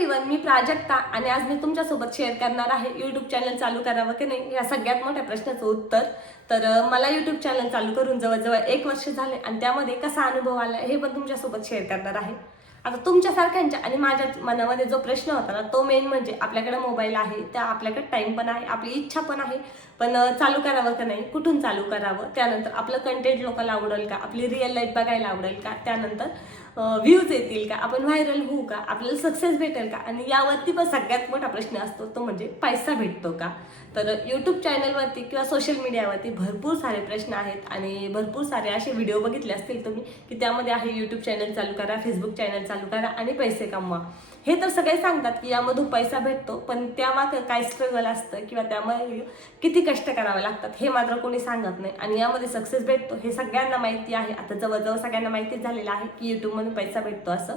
Everyone मी प्राजक्ता आणि आज मी तुमच्यासोबत शेअर करणार आहे. यूट्यूब चॅनल चालू करावं की नाही? या सगळ्यात मोठ्या प्रश्नाचं उत्तर. तर मला यूट्यूब चॅनल चालू करून जवळजवळ एक वर्ष झाले आणि त्यामध्ये कसा अनुभव आला हे पण तुमच्यासोबत शेअर करणार आहे. आता तुमच्यासारख्यांच्या आणि माझ्या मनामध्ये जो प्रश्न होता ना तो मेन म्हणजे आपल्याकडे मोबाईल आहे त्या आपल्याकडे टाईम पण आहे आपली इच्छा पण आहे. पण चालू करावं का नाही? कुठून चालू करावं? त्यानंतर आपलं कंटेंट लोकांना आवडेल का? आपली रिअल लाईफ बघायला आवडेल का? त्यानंतर व्ह्यूज येतील का? आपण व्हायरल होऊ का? आपल्याला सक्सेस भेटेल का? आणि यावरती पण सगळ्यात मोठा प्रश्न असतो तो म्हणजे पैसा भेटतो का? तर यूट्यूब चॅनलवरती किंवा सोशल मीडियावरती भरपूर सारे प्रश्न आहेत आणि भरपूर सारे असे व्हिडिओ बघितले असतील तुम्ही की त्यामध्ये आहे यूट्यूब चॅनल चालू करा फेसबुक चॅनल चालू करा आणि पैसे कमवा. हे तर सगळे सांगतात की यामधून पैसा भेटतो पण त्यामागं काय स्ट्रगल असतं किंवा त्यामध्ये किती कष्ट करावे लागतात हे मात्र कोणी सांगत नाही. आणि यामध्ये सक्सेस भेटतो हे सगळ्यांना माहिती आहे. आता जवळजवळ सगळ्यांना माहितीच झालेलं आहे की यूट्यूबमधून पैसा भेटतो असं.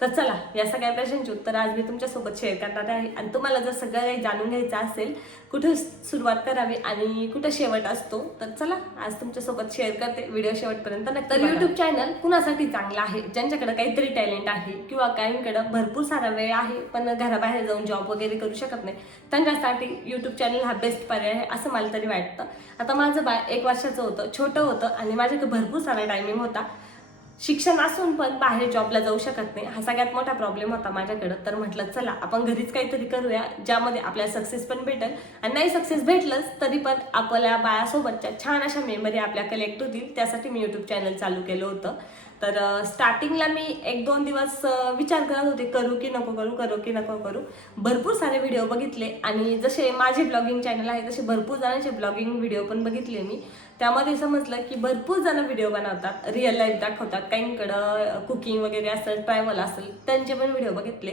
तर चला या सगळ्या प्रश्नांची उत्तर आज मी तुमच्यासोबत शेअर करणार आहे. आणि तुम्हाला जर सगळं काही जाणून घ्यायचं असेल कुठे सुरुवात करावी आणि कुठं शेवट असतो तर चला आज तुमच्यासोबत शेअर करते. व्हिडिओ शेवटपर्यंत नक्की तर युट्यूब चॅनल कुणासाठी चांगलं आहे? ज्यांच्याकडे काहीतरी टॅलेंट आहे किंवा काहींकडे भरपूर सारा वेळ आहे पण घराबाहेर जाऊन जॉब वगैरे करू शकत नाही त्यांच्यासाठी युट्यूब चॅनल हा बेस्ट पर्याय आहे असं मला तरी वाटतं. आता माझं बाळ एक वर्षाचं होतं छोटं होतं आणि माझ्याकडे भरपूर सारा टायमिंग होता. शिक्षण असून पण बाहेर जॉबला जाऊ शकत नाही. हा सगळ्यात मोठा प्रॉब्लेम होता माझ्याकडं. तर म्हटलं चला आपण घरीच काहीतरी करूया ज्यामध्ये आपल्याला सक्सेस पण भेटेल. आणि नाही सक्सेस भेटलंच तरी पण आपल्या बाळासोबतच्या छान अशा मेमरी आपल्या कलेक्ट होतील. त्यासाठी मी यूट्यूब चॅनल चालू केलं होतं. तर स्टार्टिंगला मी एक दोन दिवस विचार करत होते करू की नको करू करू की नको करू. भरपूर सारे व्हिडिओ बघितले. आणि जसे माझे ब्लॉगिंग चॅनल आहे तसे भरपूर जणांचे ब्लॉगिंग व्हिडिओ पण बघितले मी. त्यामध्ये समजलं की भरपूर जण व्हिडिओ बनवतात रिअल लाईफ दाखवतात. काहींकडं कुकिंग वगैरे असेल ट्रॅव्हल असेल त्यांचे पण व्हिडिओ बघितले.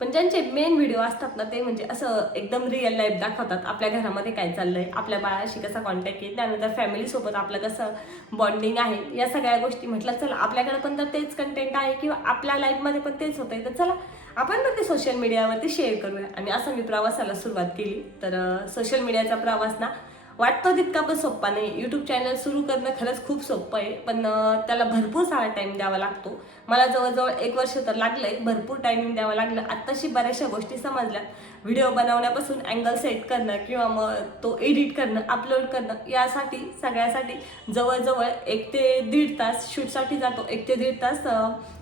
पण ज्यांचे मेन व्हिडिओ असतात ना ते म्हणजे असं एकदम रिअल लाईफ दाखवतात. आपल्या घरामध्ये काय चाललंय आपल्या बाळाशी कसा कॉन्टॅक्ट येईल त्यानंतर फॅमिलीसोबत आपलं कसं बॉन्डिंग आहे या सगळ्या गोष्टी म्हटलं चला आपल्याकडे पण तर तेच कंटेंट आहे किंवा आपल्या लाईफमध्ये पण तेच होतंय. तर चला आपण पण ते सोशल मीडियावरती शेअर करूया. आणि असं मी प्रवासाला सुरुवात केली. तर सोशल मीडियाचा प्रवास ना वाटतो तितका पण सोप्पा नाही. यूट्यूब चॅनल सुरू करणं खरंच खूप सोपं आहे. पण त्याला भरपूर सारा टाइम द्यावा लागतो. मला जवळजवळ एक वर्ष तर लागलंय. भरपूर टायमिंग द्यावं लागलं. आत्ताशी बऱ्याचशा गोष्टी समजल्या. व्हिडिओ बनवण्यापासून अँगल सेट करणं किंवा मग तो एडिट करणं अपलोड करणं यासाठी सगळ्यासाठी जवळजवळ एक ते दीड तास शूटसाठी जातो. एक ते दीड तास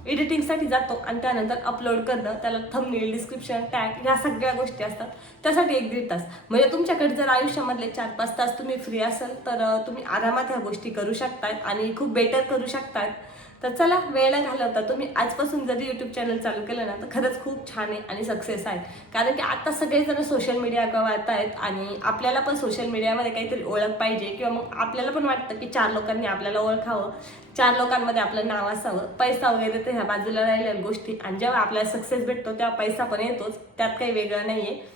एडिटिंगसाठी जातो आणि त्यानंतर अपलोड करणं त्याला थंबनेल डिस्क्रिप्शन टॅग ह्या सगळ्या गोष्टी असतात. त्यासाठी एक दीड तास. म्हणजे तुमच्याकडे जर आयुष्यामधले चार पाच तास तुम्ही फ्री असाल तर तुम्ही आरामात ह्या गोष्टी करू शकतात आणि खूप बेटर करू शकतात तर चला वेळ न घालवता तुम्ही आजपासून जरी यूट्यूब चॅनल चालू केलं ना तर खरंच खूप छान आहे आणि सक्सेस आहे. कारण की आता सगळेजण सोशल मीडिया वाहत आहेत आणि आपल्याला पण सोशल मीडियामध्ये काहीतरी ओळख पाहिजे किंवा मग आपल्याला पण वाटतं की चार लोकांनी आपल्याला ओळखावं. चार लोकांमध्ये आपलं नाव असावं. पैसा वगैरे तर ह्या बाजूला राहिलेल्या गोष्टी. आणि जेव्हा आपल्याला सक्सेस भेटतो तेव्हा पैसा पण येतोच. त्यात काही वेगळं नाही आहे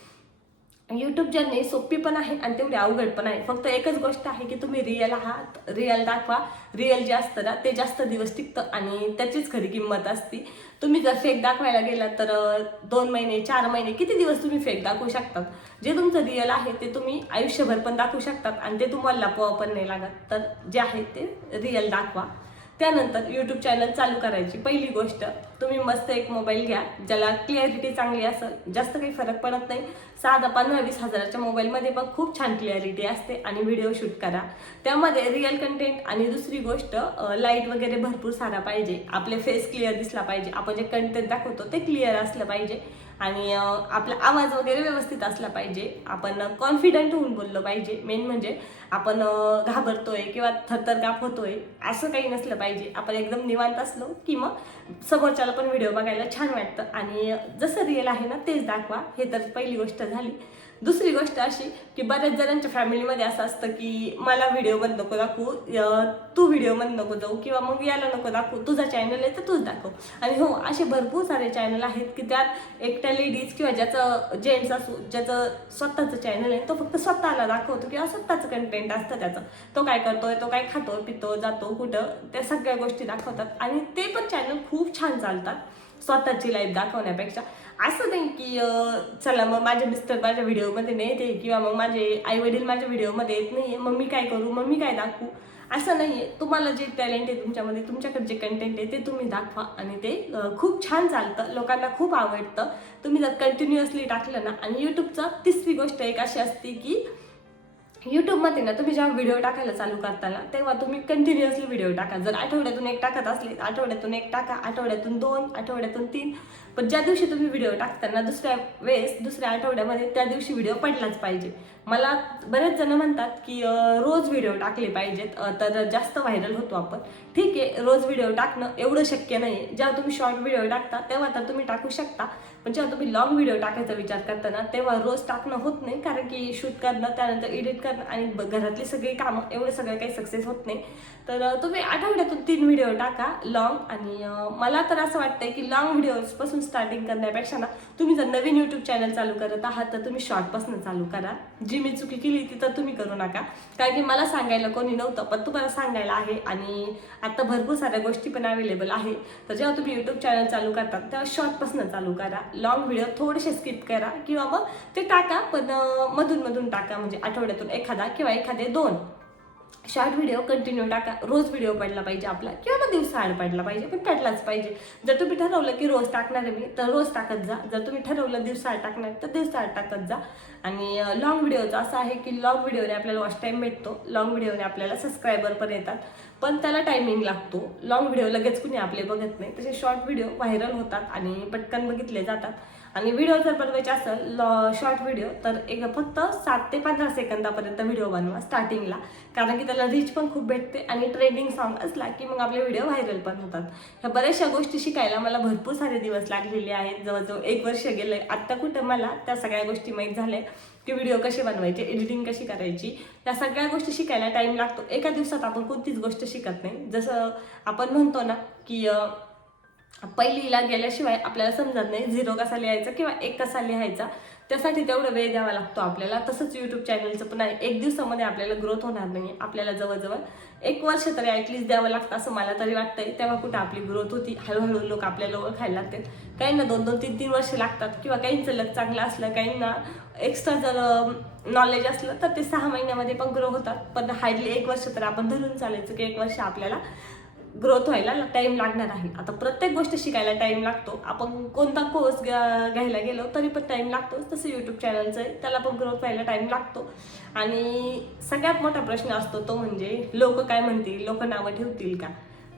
यूट्यूब जर्नी सोपी पण आहे आणि तेवढी अवघड पण आहे. फक्त एकच गोष्ट आहे की तुम्ही रिअल आहात रिअल दाखवा रिअल जे असतं ना ते जास्त दिवस टिकतं आणि त्याचीच खरी किंमत असते. तुम्ही जर फेक दाखवायला गेला तर दोन महिने चार महिने किती दिवस तुम्ही फेक दाखवू शकतात? जे तुमचं रिअल आहे ते तुम्ही आयुष्यभर पण दाखवू शकतात आणि ते तुम्हाला लपवा पण नाही लागत. तर जे आहे ते रिअल दाखवा. त्यानंतर यूट्यूब चॅनल चालू करायची पहिली गोष्ट. तुम्ही मस्त एक मोबाईल घ्या ज्याला क्लिअरिटी चांगली असेल जास्त काही फरक पडत नाही. साधा पंधरा वीस हजाराच्या मोबाईलमध्ये पण खूप छान क्लिअरिटी असते आणि व्हिडिओ शूट करा. त्यामध्ये रिअल कंटेंट आणि दुसरी गोष्ट लाइट वगैरे भरपूर सारा पाहिजे. आपले फेस क्लिअर दिसला पाहिजे. आपण जे कंटेंट दाखवतो ते क्लिअर असलं पाहिजे. आणि आपला आवाज वगैरे व्यवस्थित असला पाहिजे. आपण कॉन्फिडंट होऊन बोललो पाहिजे. मेन म्हणजे आपण घाबरतोय किंवा थरथर काप होतोय असं काही नसलं पाहिजे. आपण एकदम निवांत असलो की मग समोरच्याला पण व्हिडिओ बघायला छान वाटतं. आणि जसं रिअल आहे ना तेच दाखवा. हे तर पहिली गोष्ट झाली. दुसरी गोष्ट अशी की बऱ्याच जणांच्या फॅमिलीमध्ये असं असतं की मला व्हिडिओमध्ये नको दाखवू. तू व्हिडिओमध्ये नको जाऊ किंवा मग याला नको दाखवू. तुझा चॅनल आहे तर तूच दाखव. आणि हो असे भरपूर सारे चॅनल आहेत की त्यात एकट्या लेडीज किंवा ज्याचं जेंट्स असू ज्याचं स्वतःचं चॅनल आहे तो फक्त स्वतःला दाखवतो किंवा स्वतःचं कंटेंट असतं त्याचं. तो काय करतोय तो काय खातो पितो जातो कुठं त्या सगळ्या गोष्टी दाखवतात. आणि ते पण चॅनल खूप छान चालतात स्वतःची लाईफ दाखवण्यापेक्षा. असं नाही की चला मग माझे मिस्टर माझ्या व्हिडिओमध्ये नाही येते किंवा मग माझे आई वडील माझ्या व्हिडिओमध्ये येत नाही मग मी काय करू मग मी काय दाखवू? असं नाही आहे तुम्हाला जे टॅलेंट आहे तुमच्यामध्ये तुमच्याकडे जे कंटेंट आहे ते तुम्ही दाखवा आणि ते खूप छान चालतं लोकांना खूप आवडतं. तुम्ही जर कंटिन्युअसली टाकलं ना आणि यूट्यूबचं तिसरी गोष्ट एक अशी असते की यूट्यूबमध्ये ना तुम्ही जेव्हा व्हिडिओ टाकायला चालू करताना तेव्हा तुम्ही कंटिन्युअसली व्हिडिओ टाका. जर आठवड्यातून एक टाकत असले तर आठवड्यातून एक टाका आठवड्यातून दोन आठवड्यातून तीन पण ज्या दिवशी तुम्ही व्हिडिओ टाकताना दुसऱ्या वेळेस दुसऱ्या आठवड्यामध्ये त्या दिवशी व्हिडिओ पडलाच पाहिजे. मला बरेच जण म्हणतात की रोज व्हिडिओ टाकले पाहिजेत. तर जास्त व्हायरल होतो आपण. ठीक आहे रोज व्हिडिओ टाकणं एवढं शक्य नाही. जेव्हा तुम्ही शॉर्ट व्हिडिओ टाकता तेव्हा तर तुम्ही टाकू शकता. पण जेव्हा तुम्ही लॉंग व्हिडिओ टाकायचा विचार करताना तेव्हा रोज टाकणं होत नाही. कारण की शूट करणं त्यानंतर एडिट करणं आणि घरातली सगळी कामं एवढं सगळं काही सक्सेस होत नाही. तर तुम्ही आठवड्यातून तीन व्हिडिओ टाका लॉंग आणि मला तर असं वाटतंय की लॉंग व्हिडिओजपासून स्टार्टिंग करण्यापेक्षा ना तुम्ही जर नवीन यूट्यूब चॅनल चालू करत आहात तर तुम्ही शॉर्टपासून चालू करा. जी मी चुकी केली ती तर तुम्ही करू नका. कारण की मला सांगायला कोणी नव्हतं पण तुम्हाला सांगायला आहे. आणि आता भरपूर साऱ्या गोष्टी पण अवेलेबल आहे. तर जेव्हा तुम्ही यूट्यूब चॅनल चालू करता तेव्हा शॉर्टपासून चालू करा. लॉंग व्हिडिओ थोडेसे स्किप करा किंवा मग ते टाका पण मधून मधून टाका. म्हणजे आठवड्यातून एखादा किंवा एखादे दोन. शॉर्ट व्हिडिओ कंटिन्यू टाका. रोज व्हिडिओ पडला पाहिजे आपला. किंवा मग दिवसाआड पडला पाहिजे पण पडलाच पाहिजे. जर तुम्ही ठरवलं की रोज टाकणार आहे मी तर रोज टाकत जा. जर तुम्ही ठरवलं दिवसाआड टाकणार तर दिवसाआड टाकत जा. आणि लॉंग व्हिडिओचं असं आहे की लॉंग व्हिडिओने आपल्याला वॉच टाईम भेटतो. लॉंग व्हिडिओने आपल्याला सबस्क्रायबर पण येतात. पण त्याला टायमिंग लागतो. लॉंग व्हिडिओ लगेच कुणी आपले बघत नाही. तसे शॉर्ट व्हिडिओ व्हायरल होतात आणि पटकन बघितले जातात. आणि व्हिडिओ जर बनवायचे असेल लॉ शॉर्ट व्हिडिओ तर एक फक्त सात ते पंधरा सेकंदापर्यंत व्हिडिओ बनवा स्टार्टिंगला कारण की त्याला रीच पण खूप भेटते आणि ट्रेंडिंग सॉन्ग असला की मग आपले व्हिडिओ व्हायरल पण होतात. ह्या बऱ्याचशा गोष्टी शिकायला मला भरपूर सारे दिवस लागलेले आहेत. जवळजवळ एक वर्ष गेलंय. आत्ता कुठं मला त्या सगळ्या गोष्टी माहीत झाल्या की व्हिडिओ कसे बनवायचे एडिटिंग कशी करायची. त्या सगळ्या गोष्टी शिकायला टाईम लागतो. एका दिवसात आपण कोणतीच गोष्ट शिकत नाही. जसं आपण म्हणतो ना की पहिलीला गेल्याशिवाय आपल्याला समजत नाही झिरो कसा लिहायचा किंवा एक कसा लिहायचा त्यासाठी तेवढा वेळ द्यावा लागतो आपल्याला. तसंच यूट्यूब चॅनलचं पण आहे. एक दिवसामध्ये आपल्याला ग्रोथ होणार नाही आपल्याला जवळजवळ एक वर्ष तरी ॲटलिस्ट द्यावं लागतं असं मला तरी वाटतंय. तेव्हा कुठं आपली ग्रोथ होती हळूहळू लोक आपल्याला ओळखायला लागतात. काहींना दोन दोन तीन तीन वर्ष लागतात किंवा काहींचं लग चांगलं असलं काहींना एक्स्ट्रा जर नॉलेज असलं तर ते सहा महिन्यामध्ये पण ग्रो होतात. पण हार्डली एक वर्ष तर आपण धरून चालायचं की एक वर्ष आपल्याला ग्रोथ व्हायला टाईम लागणार आहे. आता प्रत्येक गोष्ट शिकायला टाइम लागतो. आपण कोणता कोर्स घ्यायला गेलो तरी पण टाईम लागतोच तसं यूट्यूब चॅनलचं आहे त्याला पण ग्रोथ व्हायला टाईम लागतो. आणि सगळ्यात मोठा प्रश्न असतो तो म्हणजे लोक काय म्हणतील? लोक नावं ठेवतील का?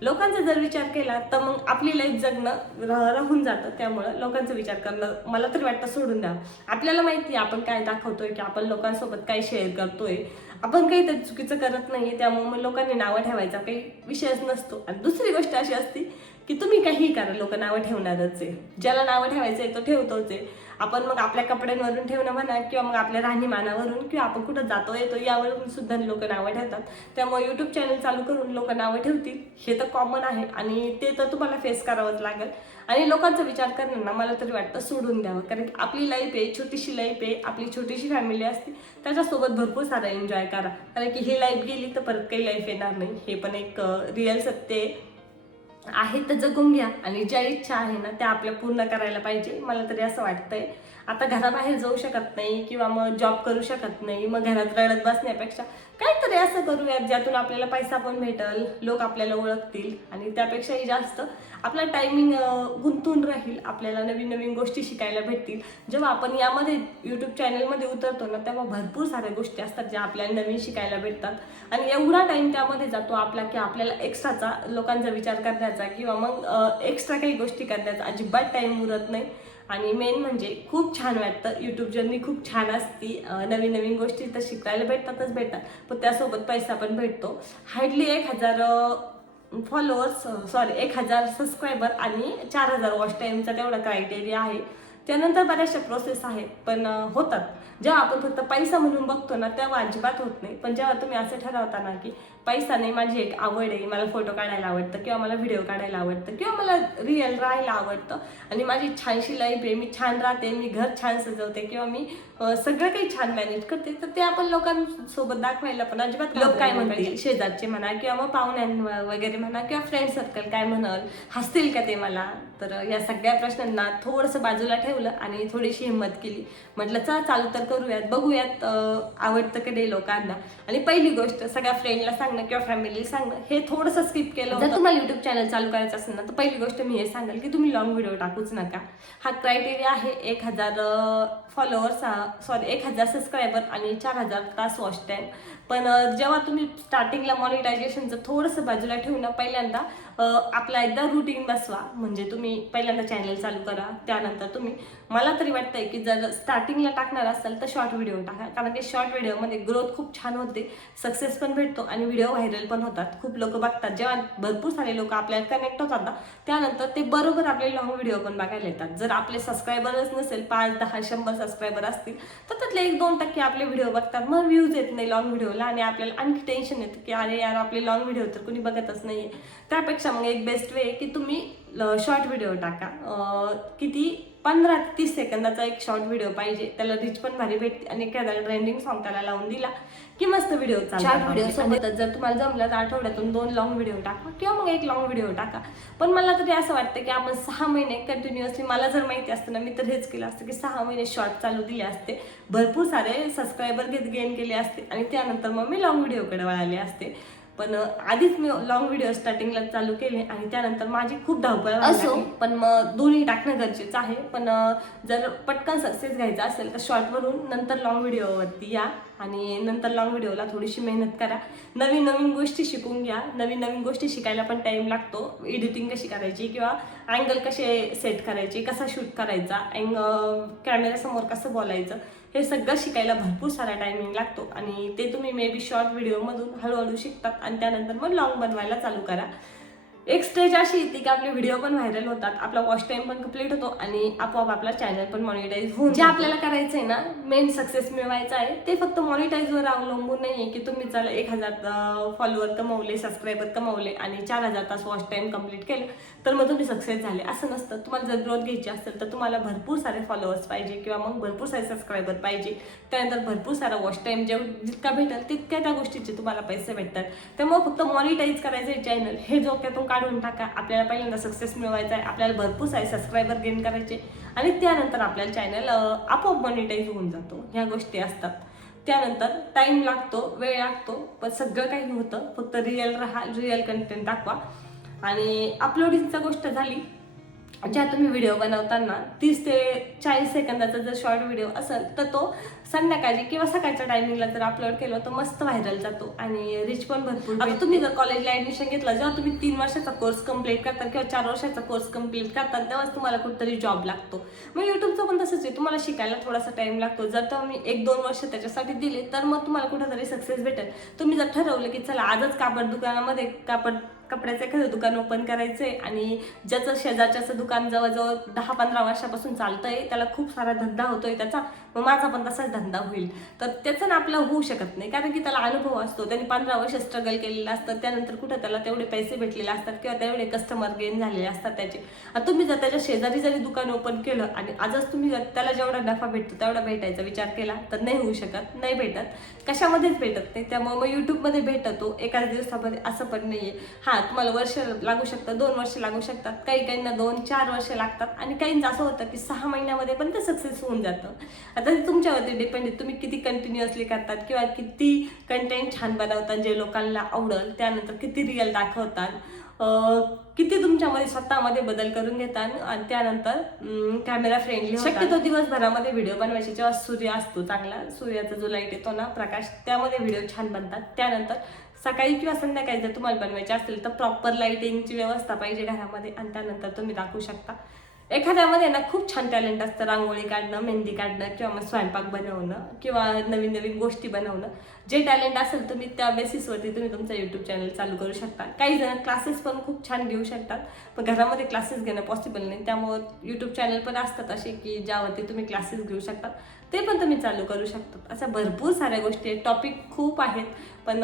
लोकांचा जर विचार केला तर मग आपली लाईफ जगणं राहून जातं. त्यामुळं लोकांचा विचार करणं मला तरी वाटतं सोडून द्या. आपल्याला माहिती आहे आपण काय दाखवतोय की आपण लोकांसोबत काय शेअर करतोय. आपण काही तर चुकीचं करत नाहीये त्यामुळे मग लोकांनी नावं ठेवायचा काही विषयच नसतो. आणि दुसरी गोष्ट अशी असते की तुम्ही काहीही करा लोक नावं ठेवणारच आहे. ज्याला नावं ठेवायचं आहे तो ठेवतोच आहे. आपण मग आपल्या कपड्यांवरून ठेवणं म्हणा किंवा मग आपल्या राहणीमानावरून किंवा आपण कुठं जातो येतो यावरून सुद्धा लोक नावं ठेवतात. त्यामुळे यूट्यूब चॅनल चालू करून लोक नावं ठेवतील. हे तर कॉमन आहे आणि ते तर तुम्हाला फेस करावंच लागेल. आणि लोकांचा विचार करणं ना मला तरी वाटतं सोडून द्यावं. कारण की आपली लाईफ आहे छोटीशी लाईफ आहे आपली छोटीशी फॅमिली असते. त्याच्यासोबत भरपूर सारा एन्जॉय करा. कारण की ही लाईफ गेली तर परत काही लाईफ येणार नाही. हे पण एक रिअल सत्य आहे. आहे तर जगून घ्या. आणि ज्या इच्छा आहे ना त्या आपल्या पूर्ण करायला पाहिजे. मला तरी असं वाटतंय. आता घराबाहेर जाऊ शकत नाही किंवा मग जॉब करू शकत नाही मग घरात रडत बसण्यापेक्षा काहीतरी असं करूयात ज्यातून आपल्याला पैसा पण भेटल लोक आपल्याला ओळखतील आणि त्यापेक्षाही जास्त आपला टायमिंग गुंतून राहील आपल्याला नवीन नवीन गोष्टी शिकायला भेटतील. जेव्हा आपण यामध्ये यूट्यूब चॅनलमध्ये उतरतो ना तेव्हा भरपूर साऱ्या गोष्टी असतात ज्या आपल्याला नवीन शिकायला भेटतात. आणि एवढा टाइम त्यामध्ये जातो आपला की आपल्याला एक्स्ट्राचा लोकांचा विचार करण्याचा किंवा मग एक्स्ट्रा काही गोष्टी करण्याचा अजिबात टाईम उरत नाही. आणि मेन म्हणजे खूप छान वाटतं. यूट्यूब जर्नी खूप छान असती. नवीन नवीन गोष्टी तर शिकायला भेटतातच भेटतात. पण त्यासोबत पैसा पण भेटतो. हार्डली एक हजार फॉलोअर्स सॉरी एक हजार सबस्क्रायबर आणि चार हजार वॉच टाईमचा तेवढा क्रायटेरिया आहे. त्यानंतर बऱ्याचशा प्रोसेस आहेत पण होतात. जेव्हा आपण फक्त पैसा म्हणून बघतो ना तेव्हा अजिबात होत नाही. पण जेव्हा तुम्ही असं ठरवता ना की पैसा नाही माझी एक आवड आहे मला फोटो काढायला आवडतं किंवा मला व्हिडिओ काढायला आवडतं किंवा मला रिअल राहायला आवडतं. आणि माझी छानशी लाईफ आहे मी छान राहते मी घर छान सजवते किंवा मी सगळं काही छान मॅनेज करते. तर ते आपण लोकांसोबत दाखवायला पण अजिबात लोक काय म्हणतील? शेजारचे म्हणा किंवा मग पाहुण्या वगैरे म्हणा किंवा फ्रेंड सर्कल काय म्हणाल हसतील का ते मला? तर या सगळ्या प्रश्नांना थोडंसं बाजूला ठेवलं आणि थोडीशी हिंमत केली. म्हटलं चला चालू तर करूयात बघूयात आवडतं का नाही लोकांना? आणि पहिली गोष्ट सगळ्या फ्रेंडला सांग सांगणं किंवा फॅमिली सांगणं हे थोडंसं स्किप केलं जर तुम्हाला युट्यूब चॅनल चालू करायचं असेल ना तर पहिली गोष्ट मी हे सांगेल की तुम्ही लॉंग व्हिडिओ टाकूच नका. हा क्रायटेरिया आहे एक हजार फॉलोअर्स सॉरी एक हजार सबस्क्रायबर आणि चार हजार तास वॉच टाईम पण जेव्हा तुम्ही स्टार्टिंगला मॉनिटायझेशनचं थोडंसं बाजूला ठेवून पहिल्यांदा आपला एकदा रुटीन बसवा. म्हणजे तुम्ही पहिल्यांदा चॅनल चालू करा त्यानंतर तुम्ही मला तरी वाटतंय की जर स्टार्टिंगला टाकणार असाल तर शॉर्ट व्हिडिओ टाका. कारण की शॉर्ट व्हिडिओमध्ये ग्रोथ खूप छान होते सक्सेस पण भेटतो आणि व्हिडिओ व्हायरल पण होतात. खूप लोक बघतात. जेव्हा भरपूर सारे लोक आपल्याला कनेक्ट होतात ना त्यानंतर ते बरोबर आपले लॉंग व्हिडिओ पण बघायला येतात. जर आपले सबस्क्रायबरच नसेल पाच दहा शंभर सबस्क्रायबर असतील तर त्यातले एक दोन टक्के आपले व्हिडिओ बघतात. मग व्ह्यूज येत नाही लॉंग ठेवला आणि आपल्याला आणखी टेन्शन येतं की अरे यार आपले लॉंग व्हिडिओ तर कोणी बघतच नाहीये. त्यापेक्षा मग एक बेस्ट वे की तुम्ही शॉर्ट व्हिडिओ टाका. किती पंधरा ते तीस सेकंदाचा एक शॉर्ट व्हिडिओ पाहिजे. त्याला रिच पण भारी भेटते. आणि एखादा ट्रेंडिंग सॉन्ग त्याला लावून दिला. की मस्त व्हिडिओ Short video सोबतच. जर तुम्हाला जमलं तर आठवड्यातून दोन लॉंग व्हिडिओ टाका किंवा मग एक लॉंग व्हिडिओ टाका. पण मला तरी असं वाटतं की आपण सहा महिने कंटिन्युअसली मला जर माहिती असतं ना मी तर हेच केलं असतं की सहा महिने शॉर्ट चालू दिले असते. भरपूर सारे सबस्क्रायबर घेत गेन केले असते. आणि त्यानंतर मग मी लॉंग व्हिडिओकडे वळाले असते. पण आधीच मी लॉंग व्हिडिओ स्टार्टिंगला चालू केले आणि त्यानंतर माझी खूप धावपळ असो. पण मग दोन्ही टाकणं गरजेचं आहे. पण जर पटकन सक्सेस घ्यायचा असेल तर शॉर्टवरून नंतर लॉंग व्हिडिओवरती या आणि नंतर लॉंग व्हिडिओला थोडीशी मेहनत करा. नवीन नवीन गोष्टी शिकून घ्या. नवीन नवीन गोष्टी शिकायला पण टाइम लागतो. एडिटिंग कशी करायची किंवा अँगल कसे सेट करायचे कसा शूट करायचा अँग कॅमेऱ्यासमोर कसं बोलायचं हे सगळं शिकायला भरपूर सारा टायमिंग लागतो. आणि ते तुम्ही मे बी शॉर्ट व्हिडिओमधून हळूहळू शिकतात. आणि त्यानंतर मग लॉंग बनवायला चालू करा. एक स्टेज अशी येते की आपले व्हिडिओ पण व्हायरल होतात. आपला वॉच टाइम पण कंप्लीट होतो आणि आपोआप आपला चॅनल पण मॉनिटाईज होऊन जे आपल्याला करायचं आहे ना मेन सक्सेस मिळवायचं आहे ते फक्त मॉनिटाईजवर अवलंबून नाही आहे की तुम्ही चला एक हजार फॉलोअर कमवले सबस्क्रायबर कमवले आणि चार हजार तास वॉच टाइम कंप्लीट केलं तर मग तुम्ही सक्सेस झाले. असं नसतं. तुम्हाला जर ग्रोथ घ्यायची असेल तर तुम्हाला भरपूर सारे फॉलोअर्स पाहिजे किंवा मग भरपूर सारे सबस्क्रायबर पाहिजे. त्यानंतर भरपूर सारा वॉच टाइम जेव जितका भेटेल तितक्या त्या गोष्टीचे तुम्हाला पैसे भेटतात. त्यामुळे फक्त मॉनिटाईज करायचं चॅनल हे डोक्यातून काढून टाका. आपल्याला पहिल्यांदा सक्सेस मिळवायचा आहे. आपल्याला भरपूर सारे सबस्क्रायबर गेन करायचे आणि त्यानंतर आपल्याला चॅनल आपोआप मॉनिटाईज होऊन जातो. ह्या गोष्टी असतात. त्यानंतर टाईम लागतो वेळ लागतो. पण सगळं काही होतं. फक्त रिअल राहा रिअल कंटेंट दाखवा. आणि अपलोडिंगचा गोष्ट झाली. ज्या तुम्ही व्हिडिओ बनवताना तीस ते चाळीस सेकंदाचा जर शॉर्ट व्हिडिओ असेल तर तो संध्याकाळी किंवा सकाळच्या टायमिंगला जर अपलोड केलं तर मस्त व्हायरल जातो आणि रिच पण भरपूर आता तुम्ही जर कॉलेजला ऍडमिशन घेतलं जेव्हा तुम्ही तीन वर्षाचा कोर्स कंप्लीट करतात किंवा चार वर्षाचा कोर्स कंप्लीट करतात तेव्हाच तुम्हाला कुठेतरी जॉब लागतो. मग युट्यूबचं पण तसंच आहे. तुम्हाला शिकायला थोडासा टाइम लागतो. जर तुम्ही एक दोन वर्ष त्याच्यासाठी दिले तर मग तुम्हाला कुठेतरी सक्सेस भेटेल. तुम्ही जर ठरवलं की चला आजच कापड दुकानामध्ये कापड कपड्याचं एखादं दुकान ओपन करायचंय आणि ज्याचं शेजारच्याचं दुकान जवळजवळ दहा पंधरा वर्षापासून चालतंय त्याला खूप सारा धंदा होतोय त्याचा मग माझा पण तसाच धंदा. धंदा होईल. तर त्याचं ना आपलं होऊ शकत नाही. कारण की त्याला अनुभव असतो. त्यांनी पंधरा वर्ष स्ट्रगल केलेलं असतं. त्यानंतर कुठं त्याला तेवढे पैसे भेटलेले असतात किंवा तेवढे कस्टमर गेन झालेले असतात त्याचे. तुम्ही जर त्याच्या शेजारी जरी दुकान ओपन केलं आणि आजच तुम्ही जर त्याला जेवढा नफा भेटतो तेवढा भेटायचा विचार केला तर नाही होऊ शकत नाही भेटत. कशामध्येच भेटत नाही. त्यामुळे मग यूट्यूबमध्ये भेटतो. एकाच दिवसामध्ये असं पण नाहीये. हा तुम्हाला वर्ष लागू शकतं दोन वर्ष लागू शकतात. काही काहींना दोन चार वर्ष लागतात. आणि काहींचं असं होतं की सहा महिन्यामध्ये पण ते सक्सेस होऊन जातं. आता तुमच्यावरती डिपेंड आहे तुम्ही किती कंटिन्युअसली करतात किंवा किती कंटेंट छान बनवतात जे लोकांना आवडल त्यानंतर किती रिअल दाखवतात किती तुमच्यामध्ये स्वतःमध्ये बदल करून घेतात आणि त्यानंतर कॅमेरा फ्रेंडली शक्यतो दिवसभरामध्ये व्हिडिओ बनवायचे जेव्हा सूर्य असतो चांगला सूर्याचा जो लाइट येतो ना प्रकाश त्यामध्ये व्हिडिओ छान बनतात. त्यानंतर सकाळी किंवा संध्याकाळी जर तुम्हाला बनवायचे असतील तर प्रॉपर लाईटिंगची व्यवस्था पाहिजे घरामध्ये आणि त्यानंतर तुम्ही दाखवू शकता. एखाद्यामध्ये ना खूप छान टॅलेंट असतं रांगोळी काढणं मेहंदी काढणं किंवा मग स्वयंपाक बनवणं किंवा नवीन नवीन गोष्टी बनवणं. जे टॅलेंट असेल तुम्ही त्या बेसिसवरती तुम्ही तुमचं यूट्यूब चॅनल चालू करू शकता. काही जण क्लासेस पण खूप छान घेऊ शकतात पण घरामध्ये क्लासेस घेणं पॉसिबल नाही. त्यामुळं यूट्यूब चॅनल पण असतात असे की ज्यावरती तुम्ही क्लासेस घेऊ शकता. ते पण तुम्ही चालू करू शकता. अशा भरपूर साऱ्या गोष्टी आहेत. टॉपिक खूप आहेत. पण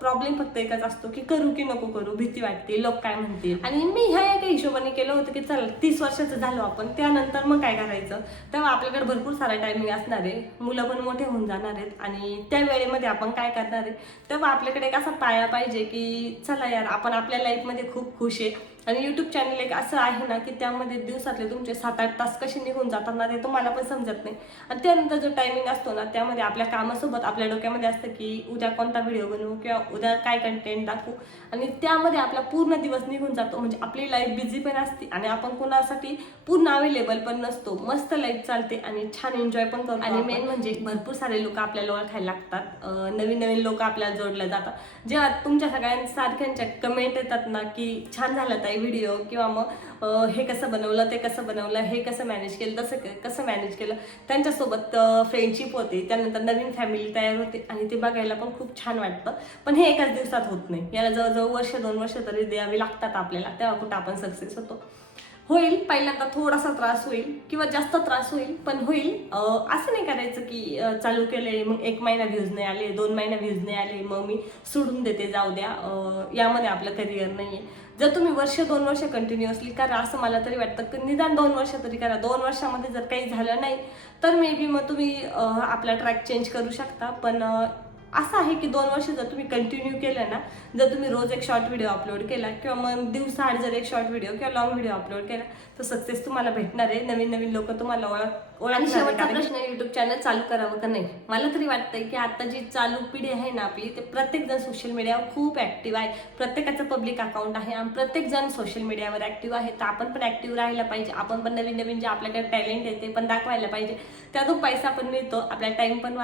प्रॉब्लेम फक्त एकच असतो की करू की नको करू भीती वाटते लोक काय म्हणतील? आणि मी ह्या एका हिशोबाने केलं होतं की चल तीस वर्षाचं झालो आपण त्यानंतर मग काय करायचं? तेव्हा आपल्याकडे भरपूर सारा टायमिंग असणार आहे. मुलं पण मोठे होऊन जाणार आहेत आणि त्या वेळेमध्ये आपण काय करणार आहे? तेव्हा आपल्याकडे एक असा पाया पाहिजे की चला यार आपण आपल्या लाईफमध्ये खूप खुश आहे. आणि युट्यूब चॅनल एक असं आहे ना की त्यामध्ये दिवसातले तुमचे सात आठ तास कसे निघून जातात ना ते तुम्हाला पण समजत नाही. आणि त्यानंतर जो टायमिंग असतो ना त्यामध्ये आपल्या कामासोबत आपल्या डोक्यामध्ये असतं की उद्या कोणता व्हिडिओ बनवू किंवा उद्या काय कंटेंट दाखवू. आणि त्यामध्ये आपला पूर्ण दिवस निघून जातो. म्हणजे आपली लाईफ बिझी पण असते आणि आपण कोणासाठी पूर्ण अवेलेबल पण नसतो. मस्त लाईफ चालते आणि छान एन्जॉय पण करतो आणि मेन म्हणजे भरपूर सारे लोक आपल्याला ओळखायला लागतात. नवीन नवीन लोक आपल्याला जोडले जातात. जेव्हा तुमच्या सगळ्यांसारख्यांच्या कमेंट येतात ना की छान झाला ताई व्हिडिओ किंवा मग हे कसं बनवलं ते कसं बनवलं हे कसं मॅनेज केलं तसं कसं मॅनेज केलं. त्यांच्यासोबत फ्रेंडशिप होते. त्यानंतर नवीन फॅमिली तयार होते. आणि ते बघायला पण खूप छान वाटतं. पण हे एकाच दिवसात होत नाही. याला जवळजवळ वर्ष दोन वर्ष तरी द्यावी लागतात आपल्याला तेव्हा कुठं आपण सक्सेस होतो. होईल पहिल्यांदा थोडासा त्रास होईल किंवा जास्त त्रास होईल पण होईल. असं नाही करायचं की चालू केलंय मग एक महिना व्ह्यूज नाही आले दोन महिना व्ह्यूज नाही आले मग मी सोडून देते जाऊ द्या. यामध्ये आपलं करिअर नाहीये. जर तुम्ही वर्ष दोन वर्ष कंटिन्युअसली करा असं मला तरी वाटतं की निदान दोन वर्ष तरी करा. दोन वर्षामध्ये जर काही झालं नाही तर मे बी मग तुम्ही आपला ट्रॅक चेंज करू शकता. पण असं आहे की दोन वर्ष जर तुम्ही कंटिन्यू केलं ना जर तुम्ही रोज एक शॉर्ट व्हिडिओ अपलोड केला किंवा मग दिवसाआड जर एक शॉर्ट व्हिडिओ किंवा लॉंग व्हिडिओ अपलोड केला तर सक्सेस तुम्हाला भेटणार आहे. नवीन नवीन लोक तुम्हाला ओळख ओळख शेवटचा प्रश्न युट्यूब चॅनल चालू करावं का नाही? मला तरी वाटतंय की आता जी चालू पिढी आहे ना आपली ते प्रत्येक जण सोशल मीडियावर खूप ऍक्टिव्ह आहे. प्रत्येकाचं पब्लिक अकाउंट आहे आणि प्रत्येक जण सोशल मीडियावर ऍक्टिव्ह आहे. तर आपण पण ऍक्टिव्ह राहायला पाहिजे. आपण पण नवीन नवीन जे आपल्याकडे टॅलेंट आहे ते पण दाखवायला पाहिजे. त्यातून पैसा पण मिळतो आपला टाइम पण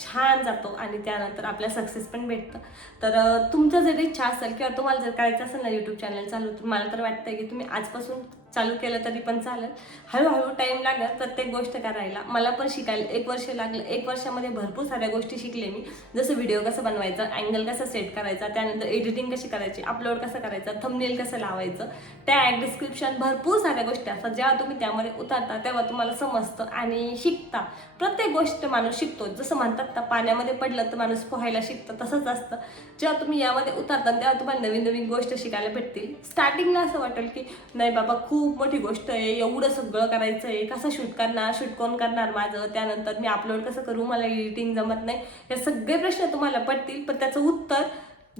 छान जातो आणि त्यानंतर आपल्याला सक्सेस पण भेटतं. तर तुमचं जर इच्छा असेल किंवा तुम्हाला जर करायचं असेल ना युट्यूब चॅनल चालू तर मला तर वाटतंय की तुम्ही आजपासून चालू केलं तरी पण चालेल. हळूहळू टाईम लागला प्रत्येक गोष्ट करायला. मला पण शिकायला एक वर्ष लागलं एक वर्षामध्ये भरपूर साऱ्या गोष्टी शिकले मी. जसं व्हिडिओ कसं बनवायचा अँगल कसं सेट करायचा त्यानंतर एडिटिंग कशी करायची अपलोड कसं करायचं थंबनेल कसं लावायचं टॅग डिस्क्रिप्शन भरपूर साऱ्या गोष्टी असतात. जेव्हा तुम्ही त्यामध्ये उतरता तेव्हा तुम्हाला समजतं आणि शिकता. प्रत्येक गोष्ट माणूस शिकतो. जसं म्हणतात ना पाण्यामध्ये पडलं तर माणूस पोहायला शिकतं तसंच असतं. जेव्हा तुम्ही यामध्ये उतरता तेव्हा तुम्हाला नवीन नवीन गोष्ट शिकायला भेटतील. स्टार्टिंगला असं वाटेल की नाही बाबा खूप खूप मोठी गोष्ट आहे. एवढं सगळं करायचं आहे कसं शूट करणार? शूट कोण करणार माझं? त्यानंतर मी अपलोड कसं करू? मला एडिटिंग जमत नाही. हे सगळे प्रश्न तुम्हाला पडतील. पण त्याचं उत्तर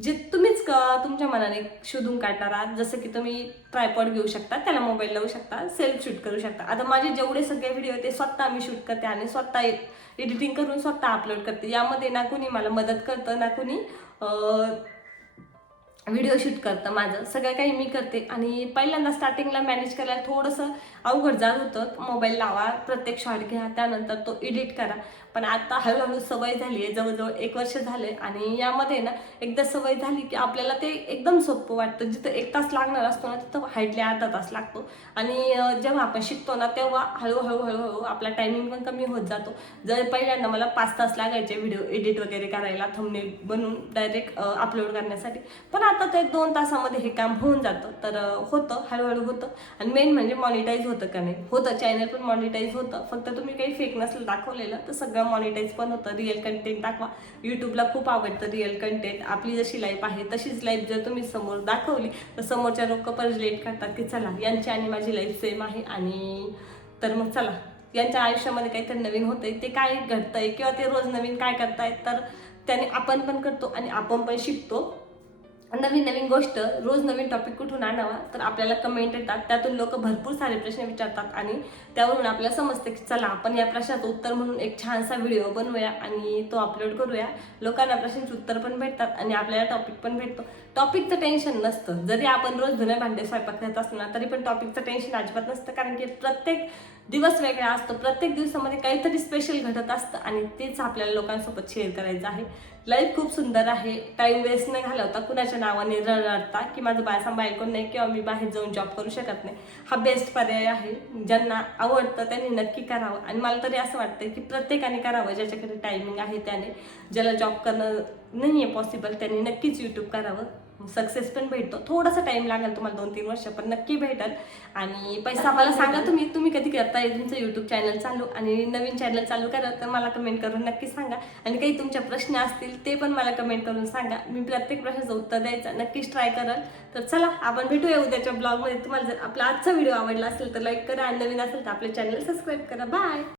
जे तुम्हीच क- तुमच्या मनाने शोधून काढणार आहात. जसं की तुम्ही ट्रायपॉड घेऊ शकता त्याला मोबाईल लावू शकता सेल्फ शूट करू शकता. आता माझे जेवढे सगळे व्हिडिओ ते स्वतः मी शूट करते आणि स्वतः एडिटिंग करून स्वतः अपलोड करते. यामध्ये ना कुणी मला मदत करतं ना कुणी व्हिडिओ शूट करतं माझं. सगळं काही मी करते. आणि पहिल्यांदा स्टार्टिंगला मॅनेज करायला थोडंसं अवघड जात होतं. मोबाईल लावा प्रत्येक शॉट घ्या त्यानंतर तो एडिट करा. पण आता हळूहळू सवय झाली आहे जवळजवळ एक वर्ष झाले आणि यामध्ये ना एकदा सवय झाली की आपल्याला ते एकदम सोपं वाटतं. जिथं एक तास लागणार असतो ना तिथं हार्डली अर्धा तास लागतो. आणि जेव्हा आपण शिकतो ना तेव्हा हळूहळू हळूहळू आपला टायमिंग पण कमी होत जातो. जर पहिल्यांदा मला पाच तास लागायचे व्हिडिओ एडिट वगैरे करायला थंबनेल बनवून डायरेक्ट अपलोड करण्यासाठी. पण आता ते दोन तासामध्ये हे काम होऊन जातं. तर होतं हळूहळू होतं. आणि मेन म्हणजे मॉनिटाईज होतं का नाही? होतं. चॅनल पण मॉनिटाईज होतं. फक्त तुम्ही काही फेक नसलं दाखवलेलं तर सगळं मॉनिटाईज पण होतं. रिअल कंटेंट दाखवा. यूट्यूबला खूप आवडतं रिअल कंटेंट आपली जशी लाईफ आहे तशीच लाईफ जर तुम्ही समोर दाखवली तर समोरच्या लोक पण रिलेट करतात की चला यांची आणि माझी लाईफ सेम आहे आणि तर मग चला. यांच्या आयुष्यामध्ये काहीतरी नवीन होतंय ते काय घडतंय किंवा ते रोज नवीन काय करतायत तर त्याने आपण पण करतो आणि आपण पण शिकतो. नवीन नवीन गोष्ट रोज नवीन टॉपिक कुठून आणावा तर आपल्याला कमेंट येतात. त्यातून लोक भरपूर सारे प्रश्न विचारतात आणि त्यावरून आपल्याला समजते की चला आपण या प्रश्नाचं उत्तर म्हणून एक छानसा व्हिडिओ बनवूया आणि तो अपलोड करूया. लोकांना प्रश्नांची उत्तर पण भेटतात आणि आपल्याला टॉपिक पण भेटतो. टॉपिकचं टेन्शन नसतं. जरी आपण रोज धुणे भांडे स्वयंपाक करत असलो ना तरी पण टॉपिकचं टेन्शन अजिबात नसतं. कारण की प्रत्येक दिवस वेगळा असतो. प्रत्येक दिवसामध्ये काहीतरी स्पेशल घडत असतं आणि तेच आपल्याला लोकांसोबत शेअर करायचं आहे. लाईफ खूप सुंदर आहे. टाइम वेस्ट न घालवता कुणाच्या नावाने रडता की माझं बाळ सांभाळ नाही किंवा मी बाहेर जाऊन जॉब करू शकत नाही. हा बेस्ट पर्याय आहे. ज्यांना आवडतं त्यांनी नक्की करावं. आणि मला तरी असं वाटतं की प्रत्येकाने करावं. ज्याच्याकडे टायमिंग आहे त्याने. ज्याला जॉब करणं नाही आहे पॉसिबल त्यांनी नक्कीच यूट्यूब करावं. सक्सेस पण भेटतो. थोडासा टाइम लागेल तुम्हाला दोन तीन वर्ष पण नक्की भेटेल. आणि पैसा मला सांगा तुम्ही तुम्ही कधी करताय? तुमचं युट्यूब चॅनल चालू आणि नवीन चॅनल चालू करा तर मला कमेंट करून नक्की सांगा. आणि काही तुमचे प्रश्न असतील ते पण मला कमेंट करून सांगा. मी प्रत्येक प्रश्नाचं उत्तर द्यायचं. नक्कीच ट्राय करल. तर चला आपण भेटूया उद्याच्या ब्लॉगमध्ये तुम्हाला जर आपला आजचा व्हिडिओ आवडला असेल तर लाईक करा. आणि नवीन असेल तर आपले चॅनल सबस्क्राईब करा. बाय